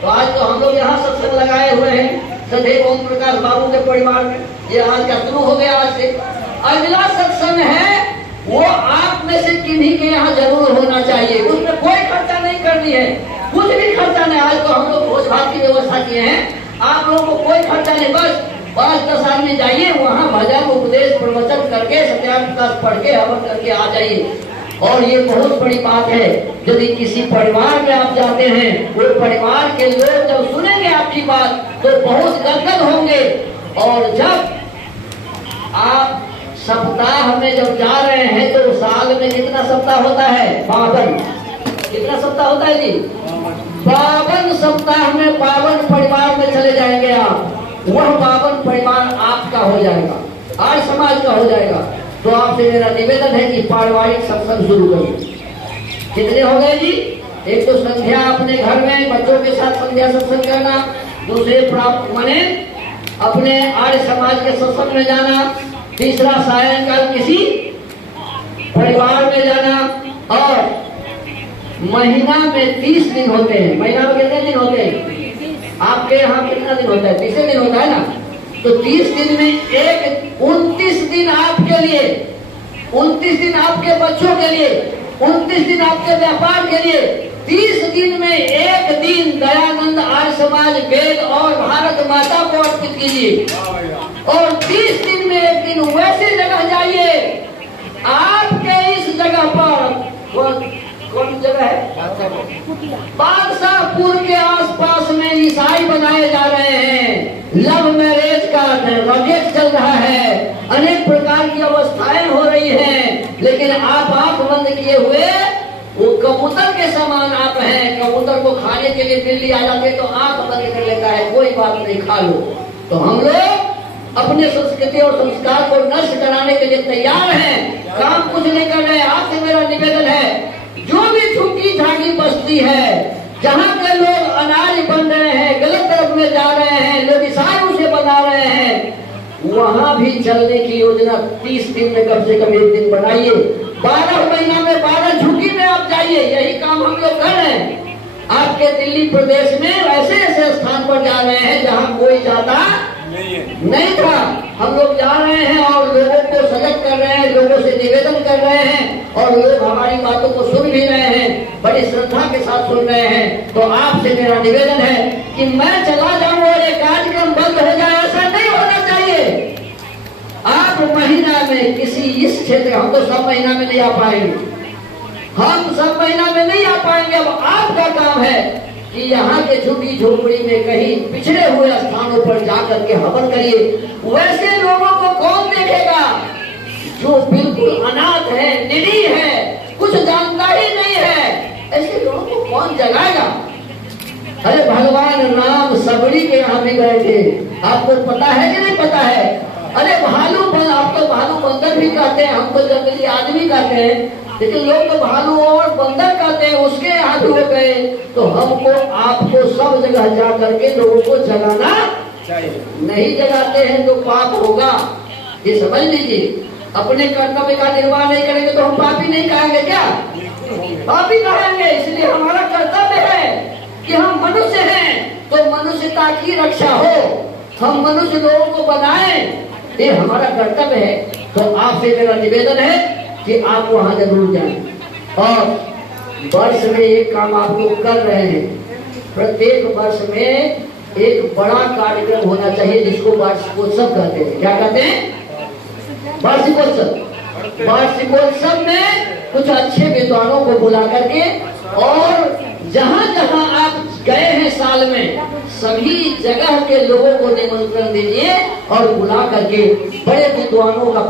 तो आज तो हम लोग यहाँ सत्संग लगाए हुए हैं सदैव ओम प्रकाश बाबू के परिवार में। ये आज का शुरू हो गया। आज से अगला सत्संग है वो आप में से किन्हीं के यहाँ जरूर होना चाहिए। उसमें कोई खर्चा नहीं करनी है, कुछ भी खर्चा नहीं। आज तो हम लोग भोज भात की व्यवस्था किए हैं, आप लोगों को कोई खर्चा नहीं। बस 5-10 आदमी जाइए, वहाँ भजन उपदेश प्रवचन करके सत्याप्रकाश पढ़ के हवन करके आ जाइए। और ये बहुत बड़ी बात है, यदि किसी परिवार में आप जाते हैं, वो परिवार के लोग जब सुनेंगे आपकी बात तो बहुत गदगद होंगे। और जब आप सप्ताह में जब जा रहे हैं तो साल में कितना सप्ताह होता है? 52। कितना सप्ताह होता है जी? 52 सप्ताह में 52 परिवार में चले जाएंगे आप। वह 52 परिवार आपका हो जाएगा, आर्य समाज का हो जाएगा। तो आपसे मेरा निवेदन है कि पारिवारिक सत्संग शुरू करिए। कितने हो गए जी? एक तो संध्या अपने घर में बच्चों के साथ संध्या सत्संग करना, दूसरे प्राप्त माने अपने आर्य समाज के सत्संग में जाना, तीसरा सायंकाल किसी परिवार में जाना। और महीना में 30 दिन होते हैं। महीना में कितने दिन होते हैं? आपके यहाँ कितना दिन होता है? 30 दिन होता है ना। तो 30 दिन में 29 दिन आपके लिए, 29 दिन आपके बच्चों के लिए, 29 दिन आपके व्यापार के लिए, 30 दिन में एक दिन दयानंद आर्य समाज वेद और भारत माता को अर्पित कीजिए। और 30 दिन में एक दिन वैसे जगह जाइए, आपके इस जगह पर कौन जगह है? बादशाहपुर के आसपास में ईसाई बनाए जा रहे हैं, लव मैरिज का रॉकेट चल रहा है, अनेक प्रकार की अवस्थाएं हो रही हैं। लेकिन आप आंख बंद किए हुए वो कबूतर के समान आप हैं। कबूतर को खाने के लिए बिल्ली आ जाती है तो आंख बंद कर लेता है, कोई बात नहीं, खा लो। तो हम लोग अपने संस्कृति और संस्कार को नष्ट कराने के लिए तैयार हैं, काम कुछ नहीं कर रहे। आपसे मेरा निवेदन है, जो भी झुग्गी झागी बस्ती है, जहाँ के लोग अनाज बन रहे हैं, गलत तरफ में जा रहे हैं, लोग ईसाइयों से बना रहे हैं, वहाँ भी चलने की योजना 30 दिन में कम से कम एक दिन बनाइए। 12 महीना में 12 झुग्गी में आप जाइए। यही काम हम लोग कर रहे हैं। आपके दिल्ली प्रदेश में ऐसे ऐसे स्थान पर जा रहे हैं जहाँ कोई जाता नहीं था। हम लोग जा रहे हैं और लोगों को सजग कर रहे हैं, लोगों से निवेदन कर रहे हैं और लोग हमारी बातों को सुन भी रहे हैं, बड़ी श्रद्धा के साथ सुन रहे हैं। तो आपसे मेरा निवेदन है कि मैं चला जाऊं और ये कार्यक्रम बंद हो जाए, ऐसा नहीं होना चाहिए। आप महीना में किसी इस क्षेत्र, हम तो सब महीना में नहीं आ पाएंगे, हम सब महीना में नहीं आ पाएंगे। अब आपका काम है कि यहाँ के झुग्गी झोपड़ी में कहीं पिछड़े हुए स्थानों पर जाकर के हवन करिए। वैसे लोगों को कौन देखेगा जो बिल्कुल अनाथ है, निरीह है, कुछ जानता ही नहीं है, ऐसे लोगों को कौन जगाएगा? अरे भगवान राम सबरी के यहाँ भी गए थे, आपको पता है कि नहीं पता है? अरे भालू, आप तो भालू बंदर भी कहते हैं, हम तो जंगली आदमी कहते हैं, लेकिन लोग तो भालू और बंदर कहते हैं, उसके हाथ हो गए। तो हमको आपको सब जगह जा करके लोगों को जगाना चाहिए। नहीं जगाते हैं तो पाप होगा, ये समझ लीजिए। अपने कर्तव्य का निर्वाह नहीं करेंगे तो हम पापी नहीं कहेंगे क्या? पापी कहेंगे। इसलिए हमारा कर्तव्य है कि हम मनुष्य हैं तो मनुष्यता की रक्षा हो, हम मनुष्य लोगों को बनाएं, ये हमारा कर्तव्य है। तो आपसे मेरा निवेदन है कि आप वहां जरूर जाएं। और वर्ष में एक काम आप लोग कर रहे हैं, प्रत्येक वर्ष में एक बड़ा कार्यक्रम होना चाहिए जिसको वार्षिकोत्सव कहते हैं। क्या कहते हैं? वार्षिकोत्सव। वार्षिकोत्सव में कुछ अच्छे विद्वानों को बुला करके और जहाँ जहाँ आप गए हैं साल में, सभी जगह के लोगों को निमंत्रण दीजिए और बुला करके बड़े विद्वानों का